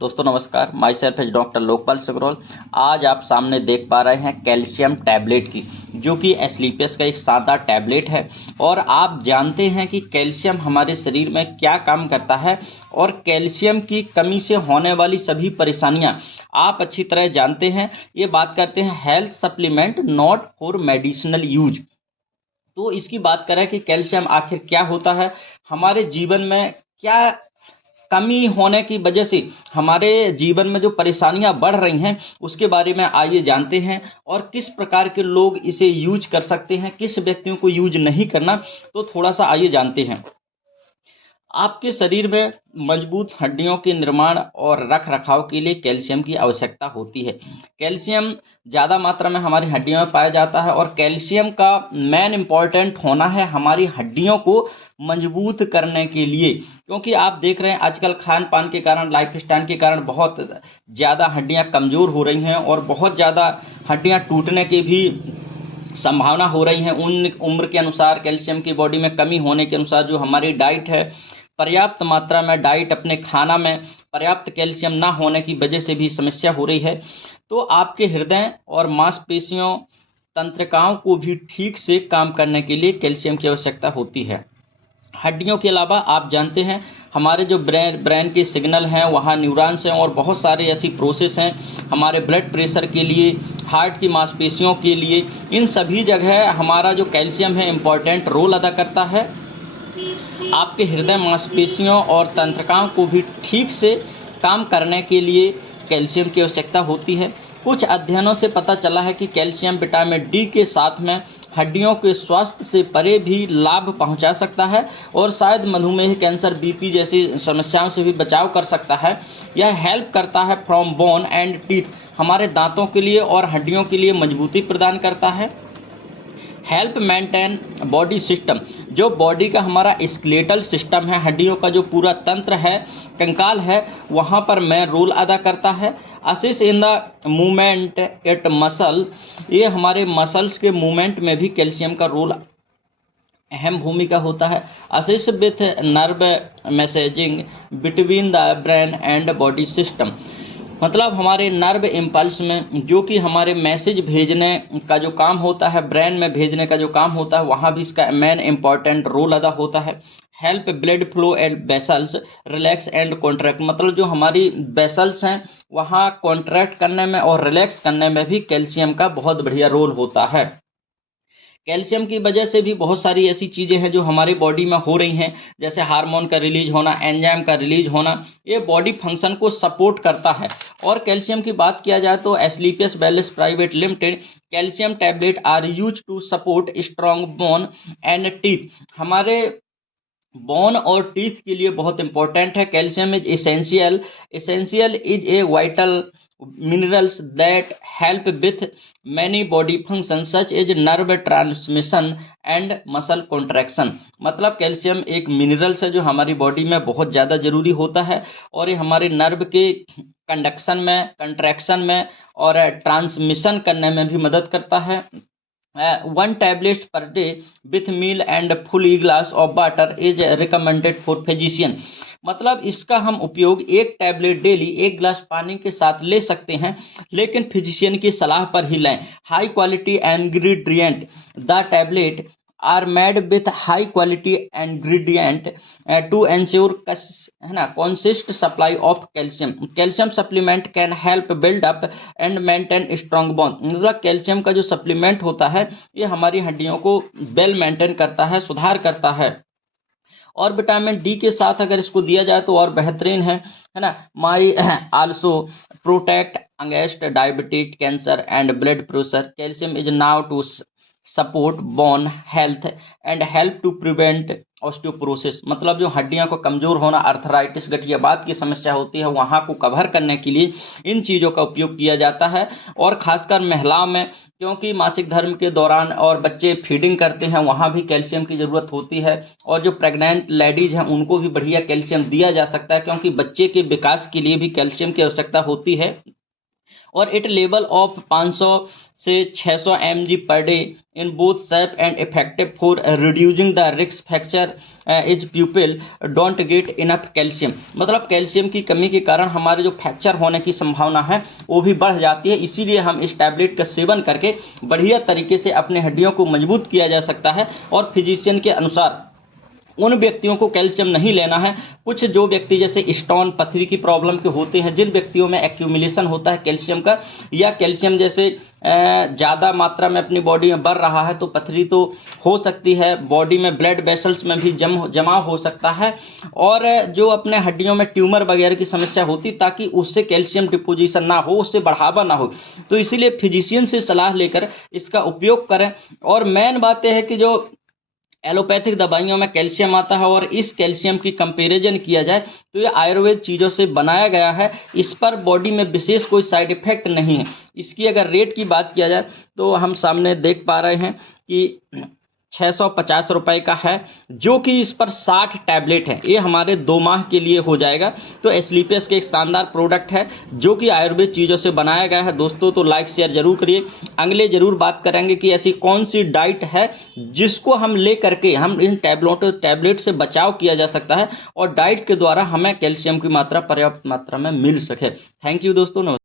दोस्तों नमस्कार, myself is doctor Lokpal Sagrol. आज आप सामने देख पा रहे हैं कैल्शियम टैबलेट की, जो कि एस्लीपियस का एक सादा टैबलेट है। और आप जानते हैं कि कैल्शियम हमारे शरीर में क्या काम करता है और कैल्शियम की कमी से होने वाली सभी परेशानियां आप अच्छी तरह जानते हैं। ये बात करते हैं health supplement not for medicinal use. तो इसकी बात करें कि कैल्शियम आखिर क्या होता है, हमारे जीवन में क्या कमी होने की वजह से हमारे जीवन में जो परेशानियां बढ़ रही हैं उसके बारे में आइए जानते हैं। और किस प्रकार के लोग इसे यूज कर सकते हैं, किस व्यक्तियों को यूज नहीं करना, तो थोड़ा सा आइए जानते हैं। आपके शरीर में मजबूत हड्डियों के निर्माण और रख रखाव के लिए कैल्शियम की आवश्यकता होती है। कैल्शियम ज़्यादा मात्रा में हमारी हड्डियों में पाया जाता है और कैल्शियम का मेन इम्पॉर्टेंट होना है हमारी हड्डियों को मजबूत करने के लिए। क्योंकि आप देख रहे हैं आजकल खान पान के कारण, लाइफ स्टाइल के कारण बहुत ज़्यादा हड्डियाँ कमज़ोर हो रही हैं और बहुत ज़्यादा हड्डियाँ टूटने की भी संभावना हो रही हैं। उन उम्र के अनुसार कैल्शियम की बॉडी में कमी होने के अनुसार जो हमारी डाइट है, पर्याप्त मात्रा में डाइट, अपने खाना में पर्याप्त कैल्शियम ना होने की वजह से भी समस्या हो रही है। तो आपके हृदय और मांसपेशियों तंत्रिकाओं को भी ठीक से काम करने के लिए कैल्शियम की आवश्यकता होती है। हड्डियों के अलावा आप जानते हैं हमारे जो ब्रेन के सिग्नल हैं, वहाँ न्यूरॉन्स हैं और बहुत सारे ऐसी प्रोसेस हैं हमारे ब्लड प्रेशर के लिए, हार्ट की मांसपेशियों के लिए। इन सभी जगह हमारा जो कैल्शियम है इम्पॉर्टेंट रोल अदा करता है। आपके हृदय, मांसपेशियों और तंत्रिकाओं को भी ठीक से काम करने के लिए कैल्शियम की आवश्यकता होती है। कुछ अध्ययनों से पता चला है कि कैल्शियम विटामिन डी के साथ में हड्डियों के स्वास्थ्य से परे भी लाभ पहुंचा सकता है और शायद मधुमेह, कैंसर, बीपी जैसी समस्याओं से भी बचाव कर सकता है। यह हेल्प करता है फ्रॉम बोन एंड टीथ, हमारे दांतों के लिए और हड्डियों के लिए मजबूती प्रदान करता है। हेल्प मेंटेन बॉडी सिस्टम, जो बॉडी का हमारा स्केलेटल सिस्टम है, हड्डियों का जो पूरा तंत्र है, कंकाल है, वहाँ पर मैं रोल अदा करता है। Assist in the movement at muscle, ये हमारे मसल्स के मूवमेंट में भी कैल्शियम का रोल अहम भूमिका होता है। Assist with nerve messaging between the brain and body system, मतलब हमारे नर्व इम्पल्स में जो कि हमारे मैसेज भेजने का जो काम होता है, ब्रेन में भेजने का जो काम होता है, वहाँ भी इसका मेन इम्पॉर्टेंट रोल अदा होता है। Help blood flow and vessels relax and contract, मतलब जो हमारी वेसल्स हैं वहाँ कॉन्ट्रैक्ट करने में और रिलैक्स करने में भी कैल्शियम का बहुत बढ़िया रोल होता है। कैल्शियम की वजह से भी बहुत सारी ऐसी चीज़ें हैं जो हमारी बॉडी में हो रही हैं, जैसे हार्मोन का रिलीज होना, एंजाइम का रिलीज होना, ये बॉडी फंक्शन को सपोर्ट करता है। और कैल्शियम की बात किया जाए तो Asclepius wellness private limited calcium tablet are use to support strong bone and teeth, हमारे बोन और टीथ के लिए बहुत इंपॉर्टेंट है। Calcium is essential is a vital minerals that help with many body function such as nerve transmission and muscle contraction, मतलब calcium एक minerals है जो हमारी बॉडी में बहुत ज़्यादा ज़रूरी होता है और ये हमारे नर्व के कंडक्शन में, कंट्रैक्शन में और ट्रांसमिशन करने में भी मदद करता है। 1 tablet per day with meal and full glass of water is recommended for physician, मतलब इसका हम उपयोग 1 टैबलेट डेली 1 गिलास पानी के साथ ले सकते हैं, लेकिन फिजिशियन की सलाह पर ही लें। High quality ingredient, the tablet are made with high quality ingredient to ensure consist supply of calcium. Calcium supplement can help build up and maintain strong bone, मतलब कैल्शियम का जो सप्लीमेंट होता है ये हमारी हड्डियों को वेल मेंटेन करता है, सुधार करता है। और विटामिन डी के साथ अगर इसको दिया जाए तो और बेहतरीन है ना। May also protect against diabetes, cancer and blood pressure. Calcium is now to support bone health and help to prevent osteoporosis, मतलब जो हड्डियों को कमज़ोर होना, अर्थराइटिस, गठियाबात की समस्या होती है, वहाँ को कवर करने के लिए इन चीज़ों का उपयोग किया जाता है। और ख़ासकर महिलाओं में, क्योंकि मासिक धर्म के दौरान और बच्चे फीडिंग करते हैं, वहाँ भी कैल्शियम की ज़रूरत होती है। और जो प्रेग्नेंट लेडीज़ हैं उनको भी बढ़िया कैल्शियम दिया जा सकता है, क्योंकि बच्चे के विकास के लिए भी कैल्शियम की आवश्यकता होती है। और इट लेवल ऑफ 500 से 600 mg per day in both safe and effective for reducing the risk fracture is people don't get enough calcium. मतलब कैल्शियम की कमी के कारण हमारे जो फ्रैक्चर होने की संभावना है वो भी बढ़ जाती है, इसीलिए हम इस टैबलेट का सेवन करके बढ़िया तरीके से अपने हड्डियों को मजबूत किया जा सकता है। और फिजिशियन के अनुसार उन व्यक्तियों को कैल्शियम नहीं लेना है। कुछ जो व्यक्ति जैसे स्टोन पथरी की प्रॉब्लम के होते हैं, जिन व्यक्तियों में एक्यूमुलेशन होता है कैल्शियम का, या कैल्शियम जैसे ज़्यादा मात्रा में अपनी बॉडी में बढ़ रहा है तो पथरी तो हो सकती है, बॉडी में ब्लड वेसल्स में भी जमा हो सकता है, और जो अपने हड्डियों में ट्यूमर वगैरह की समस्या होती, ताकि उससे कैल्शियम डिपोजिशन ना हो, उससे बढ़ावा ना हो। तो इसीलिए फिजिशियन से सलाह लेकर इसका उपयोग करें। और मेन बात यह है कि जो एलोपैथिक दवाइयों में कैल्शियम आता है और इस कैल्शियम की कंपैरिजन किया जाए तो ये आयुर्वेद चीज़ों से बनाया गया है, इस पर बॉडी में विशेष कोई साइड इफेक्ट नहीं है। इसकी अगर रेट की बात किया जाए तो हम सामने देख पा रहे हैं कि 650 रुपये का है, जो कि इस पर 60 टैबलेट है। ये हमारे 2 माह के लिए हो जाएगा। तो एस्क्लेपियस के एक शानदार प्रोडक्ट है जो कि आयुर्वेद चीज़ों से बनाया गया है। दोस्तों तो लाइक शेयर जरूर करिए। अगले जरूर बात करेंगे कि ऐसी कौन सी डाइट है जिसको हम ले करके हम इन टैबलेट से बचाव किया जा सकता है और डाइट के द्वारा हमें कैल्शियम की मात्रा पर्याप्त मात्रा में मिल सके। थैंक यू दोस्तों।